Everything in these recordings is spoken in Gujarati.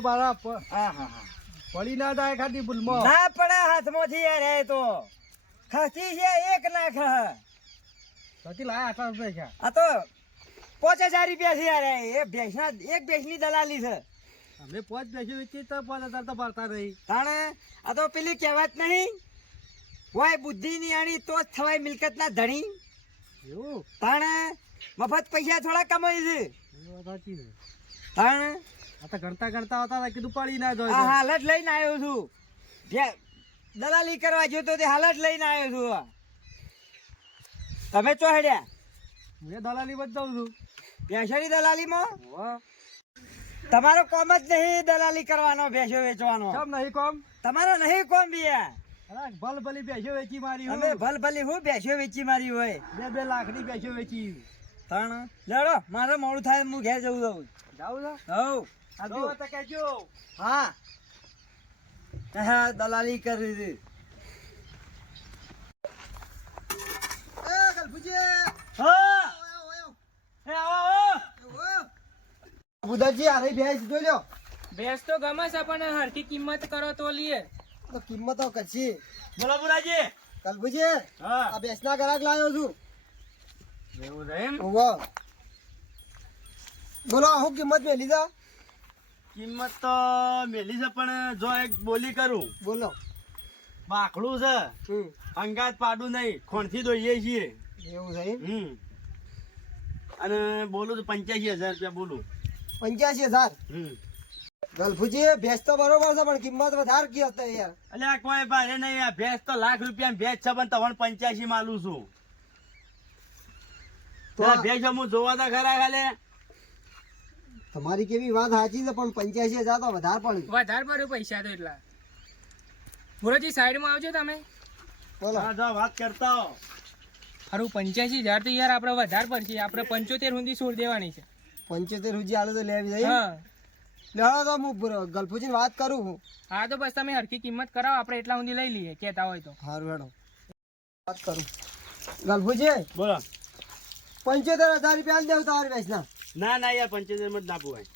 ભાઈઓ મારા હા હા પડી ના જાય ખાલી ભૂલમાં. ના પડે હાથમાંથી યાર એ તો. ખસી છે એક લાખ. સતી લાય આઠ રૂપિયા છે આ તો પાંચ હજાર રૂપિયા છે યાર એ ભેંસના એક ભેંસની દલાલી છે. અમે પોચ ભેંસી વેચી તો પાંચ હજાર તો ભરતા રહી તાણે આ તો પેલી કહેવત નહીં હોય બુદ્ધિ ની આણી તો જ થવાય મિલકતના ધણી. એવું? તાણે મફત પૈસા થોડા કમાઈ છે. તાણે આ તો ગણતા ગણતા હતા કીધું પડી ના આ જાય લઈને આવ્યો છું. ભે- દલાલી કરવા જોતો તો તે હાલ લઈને આવ્યો છું તમે ચોહડ્યા મેં દલાલી બતાવું છું. ભેંસોની દલાલીમાં? તમારો કોમ જ નહીં દલાલી કરવાનો ભેંસો વેચવાનો. કેમ નહીં કોમ? તમારો નહીં કોમ બિયા ભલભલી ભલ ભલી વેચી મારી હોય. ભલભલી હું ભેંસો વેચી મારી હોય? બે બે લાખની બેસ્યો વેચી. ત્રણ. લડો મારે મોડું થાય હું ઘેર જવું જવું જાઉં છે? હવ જો તો કહેજો. હા. હા દલાલી કરી હતી. હા. એ આવો આવો. બુદાજી આ રહી ભેંસ જોઈ લ્યો ભેંસ તો ગમે છે પણ હરખી કિંમત કરો તો લઈએ તો કિંમતો કચ્છી બોલો બુરાજી કલબુજી હા. આ ભેંસના ગ્રાહક લાવ્યો છું. એવું છે બોલો હું કિંમત મેં લીધા? કિંમત તો મેલી છે પણ જો એક બોલી કરું. બોલો. બાકડું છે. અંગાત પાડું નહીં ખોણથી દોઈએ છીએ. એવું છે હમ. અને બોલું તો પંચ્યાસી હજાર રૂપિયા બોલું. પંચ્યાસી હજાર? હમ. ગલફુજી ભેંસ તો બરોબર છે પણ કિંમત વધારે કી હતી યાર. આ કોઈ ભારે નહીં આ ભેંસ તો લાખ રૂપિયા ભેંસ છે પણ તમને પંચ્યાસી માલું છું. તો ભેંસ હું જોવા તો ખરા ખાલે. તમારી કેવી વાત સાચી છે પણ પંચ્યાસી હજાર તો વધારે પડે. વધારે પડે પૈસા તો એટલા. ભુરોજી સાઈડમાં આવજો તમે. બોલો. હા વાત કરતા હો. હારું પંચ્યાસી હજાર તો યાર આપણે વધારે પડશે. આપણે પંચોતેર સુધી છોડ દેવાની છે. પંચોતેર સુધી આલો તો લેવી જાય લેવા તો હું ગલફુજી વાત કરું હું. હા તો બસ તમે હરખી કિંમત કરાવો આપણે એટલા સુધી લઈ લઈએ કહેતા હોય તો. હારું હેડો. વાત કરું. ગલફુજી બોલો. પંચોતેર હજાર રૂપિયા દેવ તમારી ભેંસના ના ના યાર પંચોતેરમાં જ ના પોવાય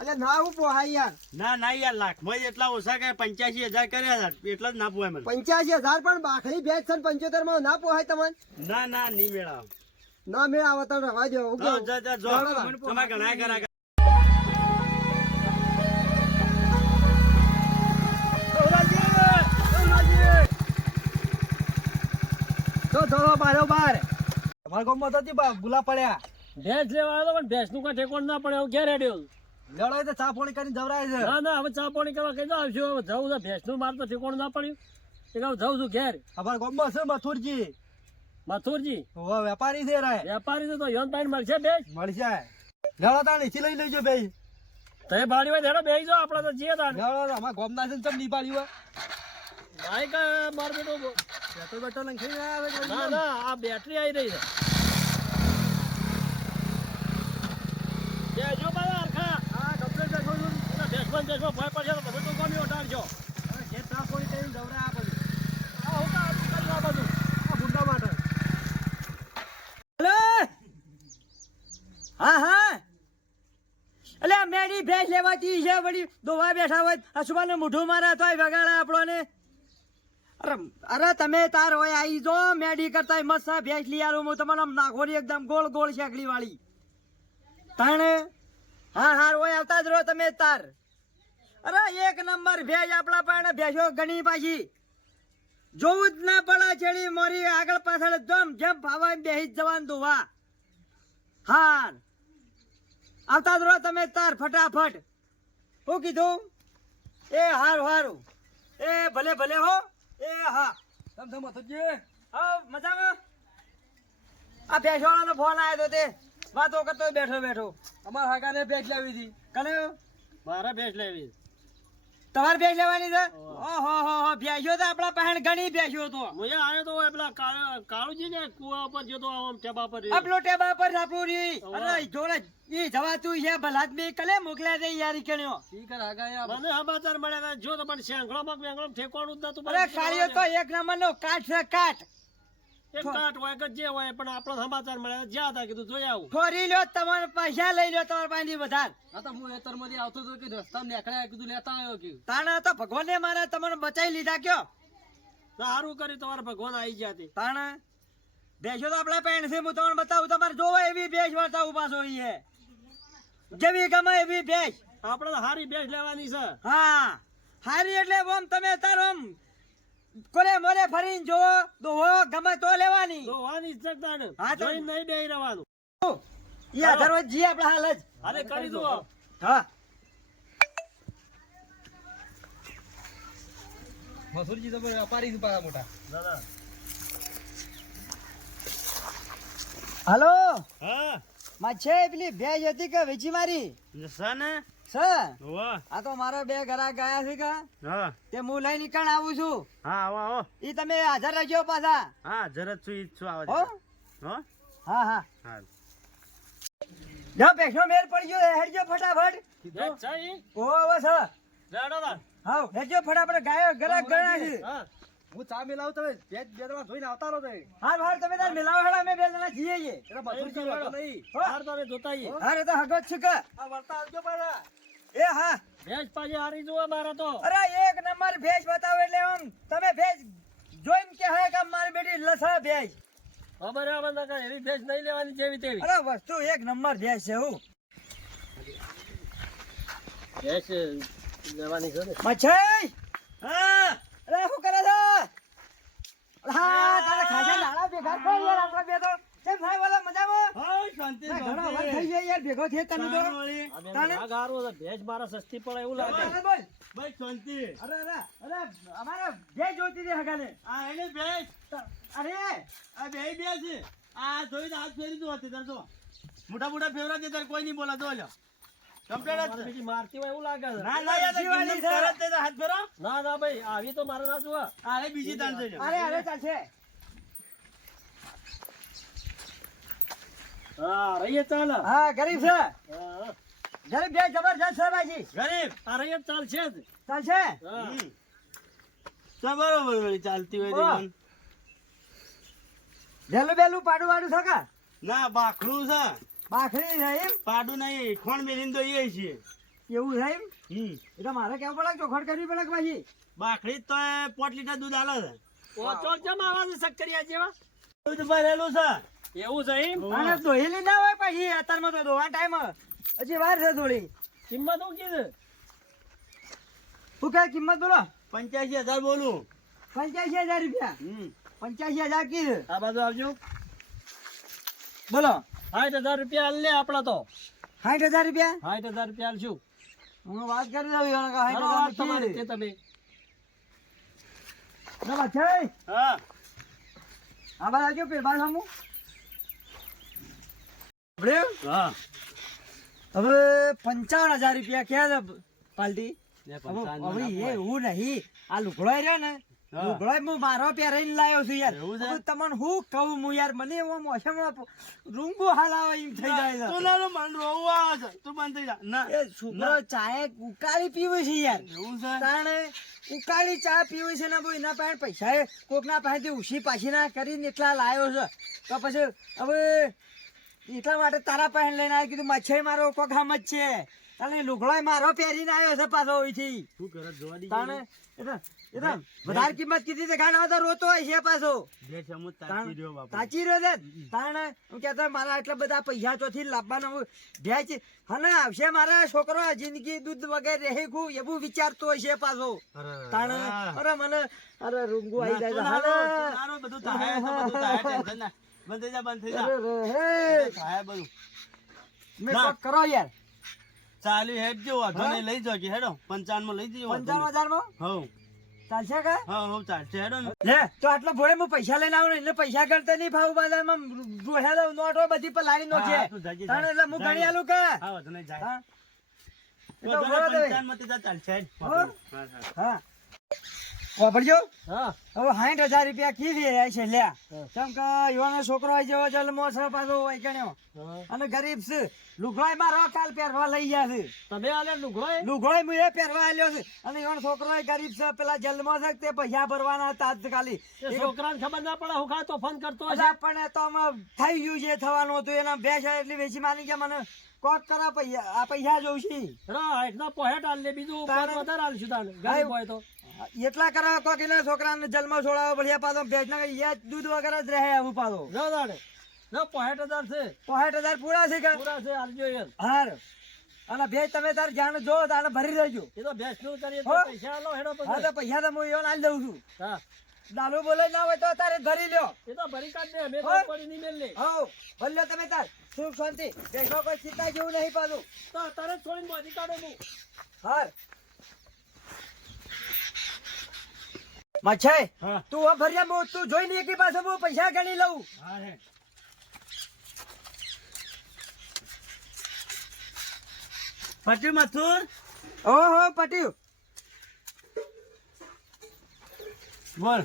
એટલે ના હું પોહાય યાર. ના ના યાર લાખ. મય એટલા ઓછા કે પંચ્યાસી હજાર કર્યા હતા એટલા જ ના પોવાય મને. પંચ્યાસી હજાર પણ બાખડી ભેજ છે પંચોતેરમાં ના પોહાય તમને? ના ના નહીં મેળાવ. ના મેળ આવે તો રવા? જા. તમે ઘણા ખરા તો ધોળો બાર્યો બાર. અમારા ગામમાં તો ગુલા પડ્યા. ભેંસ લેવા આવ્યો પણ ભેંસનું કઈ ઠેકોણ ના પડે ઘેર હેડ્યો લડાઈ તો ચાપોણી કરીને જવરાય છે. ના ના હવે ચાપોણી કરવા કઈ આવશો હવે જવું છે. ભેંસનું માર તો ઠેકોણ ના પડ્યું. એ કહું જઉં છું ઘેર. અમારા ગામમાં છે મથુરજી. મથુરજી? હવે વેપારી છે રાય વેપારી છે તો યોન પાઈન મળશે બે મળશે. લડો તાણ એથી લઈ લેજો ભાઈ તો ભાડી હોય ધેડો બેસો જાઓ આપણે તો જીએ તાર લડો અમારા ગોમના છે ને ચમ નહીં પાડ્યું બાઈક માર બેટો બેઠો લંખી ના ના આ બેટરી આવી રહી છે બેજો બાબા હરખા હા કમ્પ્લેટ બેઠો છું એના ભેંસમાં ભય પડશે તો બધું તો કોમી ઉઠાડજો જે પાણી કરીને આ બધું. આ હું કાં આ બધું આ ગુંડા માટે. હા હા. આ મેડી ભેંસ લેવાતી છે, વળી દોવા બેઠા હોય. અસુબાને મોઢું મારા તોય વગાડે આપણને? અરે અરે, તમે તાર હોય આવી જો, મેડી કરતા મસ્ત આ ભેંસ લઈ આલું. હું આમ નાખોરી એકદમ ગોળ ગોળ શેકડી વાળી તાણે? હા હા, હોય, આવતા જ રહો તમે તાર. અરે એક નંબર ભેજ આપણા પાસે ભેજો ઘણી પાછી. જોવું જ ના પડે છેડી મોરી આગળ પાછળ જમ જેમ ભાવા બેસી જ જવાનું દોવા હાર. આવતા જ રહો તમે તાર ફટાફટ. શું કીધું? એ હારું હારું. એ ભલે ભલે હો. એ હા. તમ તમ હા મજામાં? આ ભેંસવાળાનો ફોન આવ્યો તો તે. વાતો કરતો બેઠો બેઠો. અમારા હાકાને ભેજ લાવી હતી. કને? મારે ભેંસ લેવી તમારે ભેંસ લેવાની છે? ઓહો હો હો ભેંસ્યો તો આપણા પહેણ ઘણી ભેંસ્યો તો. હું આવ્યો તો પેલા કાળુજી ને કુવા ઉપર જતો આમ ટેબા પર આપલો ટેબા પર આપણું રી અરે જોડે એ જવાતું છે ભલાદમી કલે મોકલ્યા છે યારી કેણ્યો. મને સમાચાર મળ્યા જો તો પણ શેંગળો મગ બેંગળો ઠેકવાનું જ નતું અરે કાળિયો તો એક નંબર નો કાઠ છે કાઠ. એક કાટ હોય કે જે હોય પણ આપણો સમાચાર મળ્યા જ્યાં હતા કીધું જોઈ આવું. ફોરી લ્યો તમારે પૈસા લઈ લ્યો તમારા પાસેથી વધારે. આ તો હું એતરમાંથી આવતો હતો કે રસ્તા નીકળ્યા કીધું લેતા આવ્યો કે તાણે તો ભગવાને મારે તમને બચાવી લીધા કયો? સારું કર્યું તમારા ભગવાન આવી ગયા તે. તાણે ભેંસો તો આપણા પેન્ટ છે હું તમને બતાવું તમારે જોવો એવી ભેજ બતાવું પાછો ઈ જેવી ગમે એવી ભેજ આપણે તો હારી ભેજ લેવાની છે. હા હારી એટલે ઓમ તમે તાર આમ કોલે મોરે ફરીને જોવો? દોહો? ગમે તો લેવાની. જોવાની જ છે હા, તો- નહીં બેહી રહેવાનું. યા ધરો જી આપણે હાલ જ. અરે કરી દો હા. મસૂરજી તમે અપારી વેપારી મોટા. દાદા. હાલો. હા. માછે પેલી ભેજ હતી કે વેચી મારી? છે આ તો મારા બે ઘરા ગયા છે કે? તે હું લઈ નીકળ આવું છું? હા આવો આવો. ઈ તમે હાજર રહેજો પાછા. હા હાજર છું ઈ જ છું આવો હો? હો? હા હા. હા જો પેશો મેર પડી ગયો હેડજો ફટાફટ. બેસ છે ઓ હવે છે. લેડો તાન. હાવ હેડજો ફટાફટ ગાયો ગરાક ગયા છે. હું. ચા મિલાવું તમે બે બે તમારે ધોઈને આવતા રહો તમે. હાલ હાલ તમે તાર મિલાવો હેડા અમે બે જણા જઈએ છીએ. એટલે મસૂરજી વાંધો નહીં હાર તારે જોતા આઈએ. હારે તો હગો છે કે. આ વળતા આવજો પાછા. એ હા. ભેજ પાછી હારી જોવા મારે તો. અરે એક નંબર ભેજ બતાવો એટલે આમ તમે ભેજ જોઈને કે હે કે મારી બેટી લસા ભેજ. ખબર હે બંદા કાંઈ એવી ભેજ નહીં લેવાની જેવી તેવી. અરે વસ્તુ એક નંબર ભેજ છે હું. ભેજ લેવાની છે ને. મચ્છઈ! હા અરે શું કરે છે? હા તારે ખાસા લાડા ભેગા કર યાર આપણે બે તો. કેમ થાય વાલા મજામાં? હા શાંતિ ના, ઘણો વાર થઈ જાય યાર ભેગો થયો તને તો. આ ગારો તાને? હારો છે. ભેંસ મારે સસ્તી પડે એવું લાગે. બોલ. ભાઈ શાંતિ. અરે અરે અરે અમારે ભેજ જોઈતી હતી હગાને. આ એને ભેંસ અરે. આ બે બે છે. આ જોઈને હાથ ફેરી દો અત્યારે તો મોટા મોટા ફેવરા દે તારે કોઈ નહીં બોલા દો લ્યો. કમ્પ્લેટ મારતી હોય એવું લાગે છે. ના, ના, યાર, તરત હાથ ફેરો. ના ના ભાઈ આવી તો મારે ના જોવા. અરે બીજી તાન છે અરે અરે ચાલશે. હા રહીએ ચાલ. હા ગરીબ છે. ગરીબ ભેજ જબરજસ્ત છે ભાઈજી ગરીબ આ રહીએ ચાલ છે જ. ચાલશે? હા. બરોબર ચાલતી હોય તો બેલું બેલું પાડું વાડું છે કે? ના બાખડું છે. બાખરી છે એમ? પાડું નહીં ખોણ મેલીને તો એ છે એવું છે એમ? હમ. એ તો મારે કેવું પડે કે ચોખડ કરવી પડે કે પછી બાખડી તો પોટ લીટર દૂધ આલે છે. ચાલ છે છે સક્કરિયા જેવા? દૂધ ભરેલું છે. એવું છે એમ? અને દોહેલી ના હોય પછી અત્યારમાં તો દોવા ટાઈમ હજી વાર છે થોડી. કિંમત શું કીધું? શું કે કિંમત બોલો? પંચ્યાસી હજાર બોલું. પંચ્યાસી હજાર રૂપિયા. પંચ્યાસી હજાર કીધું. આ બાજુ આવજો. બોલો. સાઠ હજાર રૂપિયા લે આપડા તો. સાઠ હજાર રૂપિયા? સાઠ હજાર રૂપિયા આલશું. હું વાત કરી દઉં યાર સાઠ હજાર વાત તમારી છે તમે? હા. આ બાજુ આવજો પેરબાર સામું. હા. હવે પંચાવન હજાર રૂપિયા ક્યાં છે પાલટી? હવે એ એવું નહીં. આ લુગડો રહ્યો ને લુગડો હું મારો પહેરાઈને લાવ્યો છું યાર. તમને હું કહું હું યાર મને એવો મોસમમાં રૂંગો હાલ આવે એમ થઈ જાય છે. તું લો, મને રોવું આવે છે. તું બંધ થઈ જા. ના એ છોકરો ચાય ઉકાળી પીવે છે યાર. એવું છે? તાણે ઉકાળી ચા પીવે છે ને બહુ એના પાસે પૈસા એ કોકના પાસેથી ઉછી પાછી ના કરીને એટલા લાવ્યો છે. તો પછી હવે એટલા માટે તારા પહેણ લઈને આવ્યો કીધું મચ્છાઈ મારો પગામ જ છે. તને લુગડાય મારો પહેરીને આવ્યો છે પાછો અહીંથી. શું કરે જોવા દી તને એટલે એટલે વધારે કિંમત કીધી તો ગાના તો રોતો હોય છે પાછો. તાણ- રહ્યો બાપુ. સાચી રહ્યો છે? તાણે હું કહેતો મારા એટલા બધા પૈસા ચોથી લાવવાના હું ભેચ હને આવશે મારા છોકરો જિંદગી દૂધ વગર રહે ગુ એવું વિચારતો હોય છે પાછો. તાણે અરે મને અરે રૂંગું આવી જાય. બધું થાય બધું થાય ટેન્શન ના બંધ થઈ જા બંધ થઈ જા. અરે. થાય બધું મે ના. કરો યાર. ચાલી હેડ જો વાંધો નહીં લઈ જો કે હેડો. પંચાવનમાં લઈ વાંધો પંચાવન હજારમાં નહીં. ચાલશે કે? હા હવ હવ ચાલશે. હેડો ને. લે તો આટલા ભોળે હું પૈસા લઈને આવું એટલે પૈસા કરતા નહીં ભાવ બજારમાં રોહ્યા દઉં નોટો બધી પલાળી નો છે તું જાજે, તાણે એટલે હું. ગણી આલું કે? હા વાંધો નહીં જાય. હા? તો પંચાવનમાં તે ચાલશે હા. હા. વાપરજો હવે સાઠ હજાર રૂપિયા કીધી રહ્યા છે લ્યા કેમ કે યુવાનો છોકરો આવી જેવો જન્મો છે પાછો હોય ગણ્યો. અને ગરીબ છે. લુગડાઈ માં રો કાલ પહેરવા લઈ ગયા છે. તમે આલે લુગડો એ? મુ એ પહેરવા આલ્યો છે. અને યુવાનો છોકરો ગરીબ છે પેલા જન્મો છે તે પૈસા ભરવાના તાત્કાલિક એ છોકરાને ખબર ના પડે હું તો ફોન કરતો હશે. પણ તો આમાં થઈ ગયું છે થવાનું હતું. એના બે છે એટલી વેચી માની કે મને કોક કરા પૈસા આ પૈસા જોઉં છે રા એટલા પોહેટ આલે બીજું વધારે આલશું તાને ગાય હોય તો. એટલા કરા કોક એના છોકરાને જન્મ છોડાવો પડ્યા પાછો ભેજ ના યાદ દૂધ વગર જ રહે આવું પાછો. જો દાડે. જો પોહેટ હજાર છે. પોહેટ હજાર પૂરા છે કે? પૂરા છે આલજો યાર હાર. અને ભેજ તમે તાર જાણ જો તારે ભરી દેજો. એ તો ભેજનું કરીએ પૈસા લો હેડો હા તો પૈસા તો હું એવો આલી દઉં છું. હા. દારૂ બોલે ના હોય તો તારે ભરી લ્યો. એ તો ભરી કાઢ દે અમે તો પડી નહીં મેલ લે હો ભલ્યો તમે તાર. સુખ શાંતિ. ભેગો કોઈ ચિંતા જેવું નહીં પાછું. તો જ છોડીને બોધી કાઢો હું હાર. મચ્છાઈ હા. તું હવે ભર્યા મો તું જોઈ લે કે પાસે હું પૈસા ગણી લઉં. પટ્યું મથુર? ઓહો પટ્યું બોલ.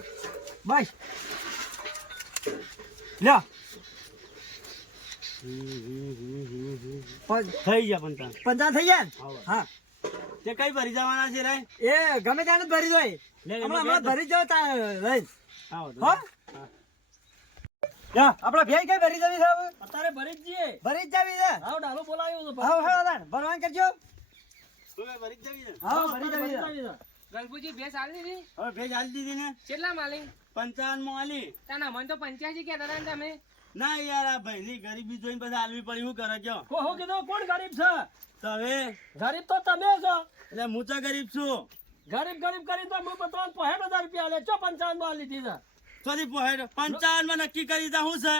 બસ. લ્યો. થઈ ગયા પંચાવન પંચાવન થઈ ગયા? હા. તે કઈ ભરી જવાના છે રે? એ ગમે ત્યાં ભરી દો હમણાં લે, હમણાં લે. ભરી જાવ ત્યાં લઈને. હો? યા, ભેઈ કઈ ભરી જવી છે અત્યારે ભરી જ જઈએ. ભરી જ જવી છે? હાવ ડાલો બોલાવ્યો તો હાવ હાવ તાણ, ભરવાન કરજો. તું ભરી જ જવી ને? હાવ ભરી જવી છે. ભરી ભેસ આલી દીધી? હવે ભેજ આલી દીધી ને? કેટલા માલી? પંચાવનમાં આલી. તાના મને તો પંચ્યાસી કહેતા હતા ને તમે. ના યાર આ ભાઈની ગરીબી જોઈને પછી આલવી પડી શું કરે કયો? કીધું કોણ ગરીબ છે? તમે ગરીબ તો તમે છો. એટલે હું તો ગરીબ છું. ગરીબ ગરીબ કરી તો હું તમને પોહેટ હજાર રૂપિયા લે. ચો પંચાવનમાં લીધી છે? સોરી પોહેડ. પંચાવનમાં નક્કી કરી તા હું છે?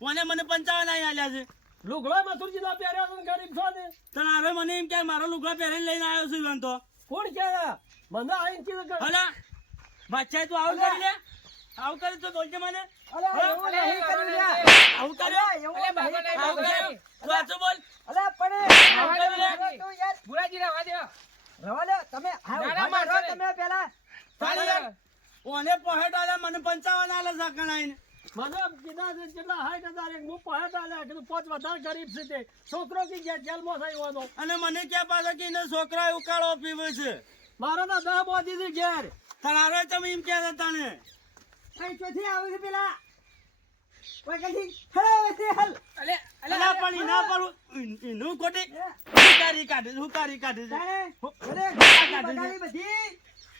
કોને મને પંચાવન આઈ આલ્યા છે? લુગડો મથુરજી ના પહેર્યા છે ગરીબ છો ને? તને હવે મને એમ કે મારો લુગડો પહેરીને લઈને આવ્યો છું ઈવન તો. કોણ કે મને આઈને કીધું કે હલા બાદશાહ તું આવું કરી લે. આવું કરી તો બોલજે મને. આવું કરી બાબા, કર્યું. આવું કર્યું તું બોલ. અલે, પડે રવા કરી લે. તું યાર, બુરાજી રહેવા દો રવા તમે હા, ના, ના, ઊભા રહો મારતો તમે પહેલા. ઓને પોહેડ આલ્યા મને પંચાવન આલે સકણાઈને મને કીધા છે કેટલા સાઠ હજાર એક હું કીધું પાંચ વધારે ગરીબ છે તે. છોકરો કી ગયા? જેલમાં થયો હતો. અને મને ક્યાં પાછો કે એનો છોકરા ઉકાળો પીવે છે? મારો ના દહ બોધી છે ઘેર. તારે તમે એમ કહેતા તાને કઈ ચોથી આવે છે પેલા. કોઈ હેલો વેસી હાલ. અલે અલે અલા પણ ના પાડું ઈનું કોટી હુકારી કાઢે છે હુકારી કાઢે છે. અરે બધી?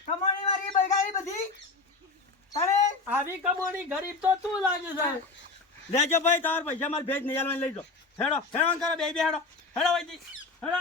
કમાણી વાળી બગાડી બધી? અરે આવી કમાણી ગરીબ તો તું લાગે છે. લેજો ભાઈ તાર પૈસા મારે ભેજ નહીં લઈ લઈજો હેડો હેડો કરો બે બે હેડો હેડો ભાઈ હેડો.